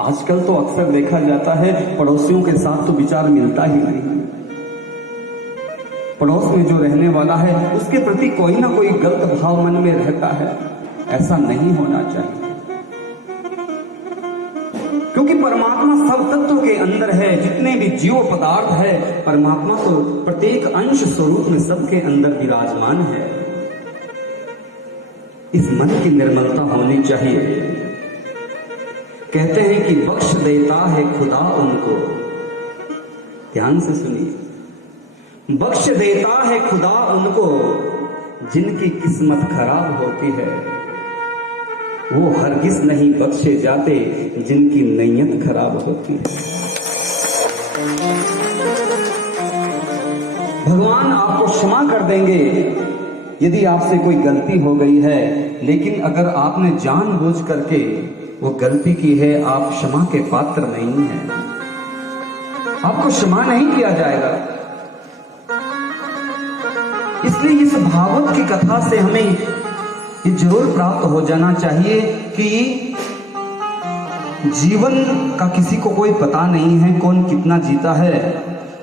आजकल तो अक्सर देखा जाता है पड़ोसियों के साथ तो विचार मिलता ही नहीं। पड़ोस में जो रहने वाला है उसके प्रति कोई ना कोई गलत भाव मन में रहता है। ऐसा नहीं होना चाहिए, क्योंकि परमात्मा सब तत्व के अंदर है। जितने भी जीव पदार्थ है, परमात्मा तो प्रत्येक अंश स्वरूप में सबके अंदर विराजमान है। इस मन की निर्मलता होनी चाहिए। कहते हैं कि बख्श देता है खुदा उनको, ध्यान से सुनिए, बख्श देता है खुदा उनको जिनकी किस्मत खराब होती है। वो हरगिज नहीं बख्शे जाते जिनकी नीयत खराब होती है। भगवान आपको क्षमा कर देंगे यदि आपसे कोई गलती हो गई है, लेकिन अगर आपने जानबूझ करके वो गलती की है, आप क्षमा के पात्र नहीं हैं, आपको क्षमा नहीं किया जाएगा। इसलिए इस भागवत की कथा से हमें ये जरूर प्राप्त हो जाना चाहिए कि जीवन का किसी को कोई पता नहीं है कौन कितना जीता है,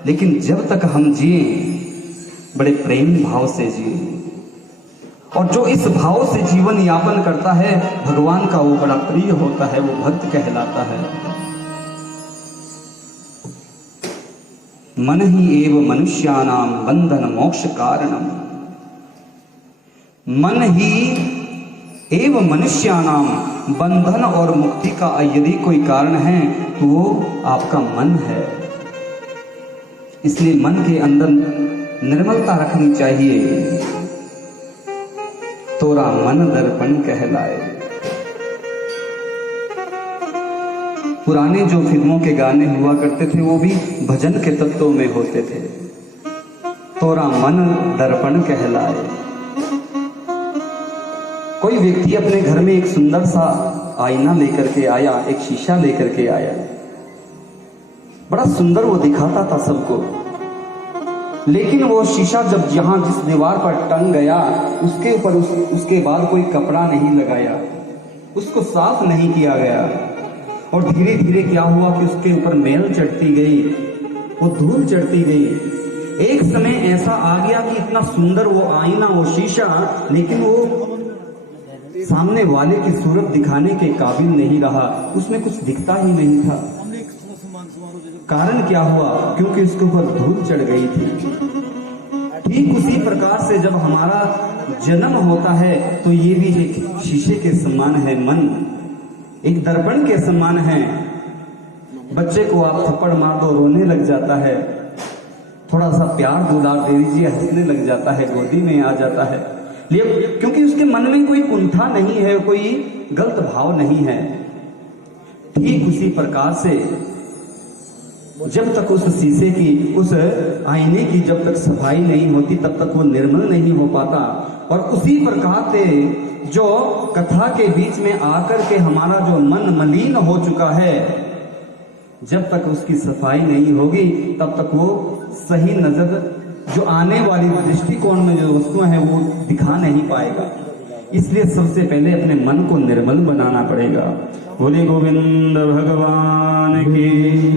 लेकिन जब तक हम जिए बड़े प्रेम भाव से जिए। और जो इस भाव से जीवन यापन करता है, भगवान का वो बड़ा प्रिय होता है, वो भक्त कहलाता है। मन ही एव मनुष्यानाम बंधन मोक्ष कारणम, मन ही एव मनुष्यानाम बंधन और मुक्ति का यदि कोई कारण है तो वो आपका मन है। इसलिए मन के अंदर निर्मलता रखनी चाहिए। तोरा मन दर्पण कहलाए। पुराने जो फिल्मों के गाने हुआ करते थे वो भी भजन के तत्वों में होते थे। तोरा मन दर्पण कहलाए। कोई व्यक्ति अपने घर में एक सुंदर सा आईना लेकर के आया, एक शीशा लेकर के आया, बड़ा सुंदर वो दिखाता था सबको, लेकिन वो शीशा जब जहां जिस दीवार पर टंग गया उसके ऊपर उसके बाद कोई कपड़ा नहीं लगाया, उसको साफ नहीं किया गया, और धीरे धीरे क्या हुआ कि उसके ऊपर मैल चढ़ती गई, वो धूल चढ़ती गई। एक समय ऐसा आ गया कि इतना सुंदर वो आईना, वो शीशा, लेकिन वो सामने वाले की सूरत दिखाने के काबिल नहीं रहा, उसमें कुछ दिखता ही नहीं था। कारण क्या हुआ? क्योंकि उसके ऊपर धूल चढ़ गई थी। ठीक उसी प्रकार से जब हमारा जन्म होता है तो ये भी एक शीशे के समान है। मन एक दर्पण के समान है। बच्चे को आप थप्पड़ मार दो, रोने लग जाता है, थोड़ा सा प्यार दुलार दे दीजिए, हंसने लग जाता है, गोदी में आ जाता है, क्योंकि उसके मन में कोई कुंठा नहीं है, कोई गलत भाव नहीं है। ठीक उसी प्रकार से जब तक उस शीशे की, उस आईने की जब तक सफाई नहीं होती तब तक वो निर्मल नहीं हो पाता। और उसी प्रकार से जो कथा के बीच में आकर के हमारा जो मन मलिन हो चुका है, जब तक उसकी सफाई नहीं होगी तब तक वो सही नजर जो आने वाली दृष्टिकोण में जो वस्तुएं हैं वो दिखा नहीं पाएगा। इसलिए सबसे पहले अपने मन को निर्मल बनाना पड़ेगा। बोले गोविंद भगवान की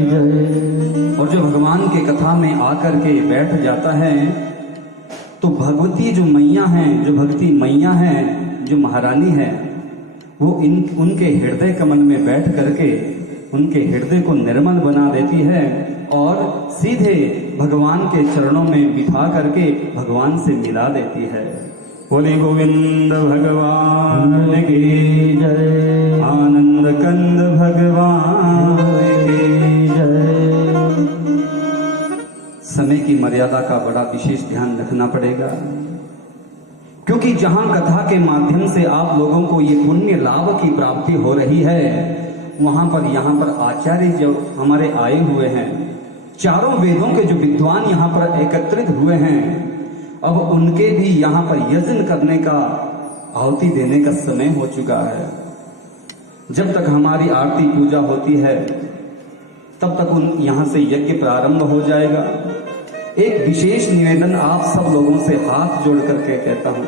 जय। और जो भगवान के कथा में आकर के बैठ जाता है तो भगवती जो मैया हैं, जो भक्ति मैया हैं, जो महारानी है, वो उनके हृदय कमल में बैठ करके उनके हृदय को निर्मल बना देती है और सीधे भगवान के चरणों में बिठा करके भगवान से मिला देती है। बोले गोविंद भगवान की जय। आनंद कंद भगवान की जय। समय की मर्यादा का बड़ा विशेष ध्यान रखना पड़ेगा, क्योंकि जहां कथा के माध्यम से आप लोगों को ये पुण्य लाभ की प्राप्ति हो रही है, वहां पर यहाँ पर आचार्य जो हमारे आए हुए हैं, चारों वेदों के जो विद्वान यहाँ पर एकत्रित हुए हैं, अब उनके भी यहाँ पर यज्ञ करने का, आहुति देने का समय हो चुका है। जब तक हमारी आरती पूजा होती है तब तक यहाँ से यज्ञ प्रारंभ हो जाएगा। एक विशेष निवेदन आप सब लोगों से हाथ जोड़ करके कहता हूँ,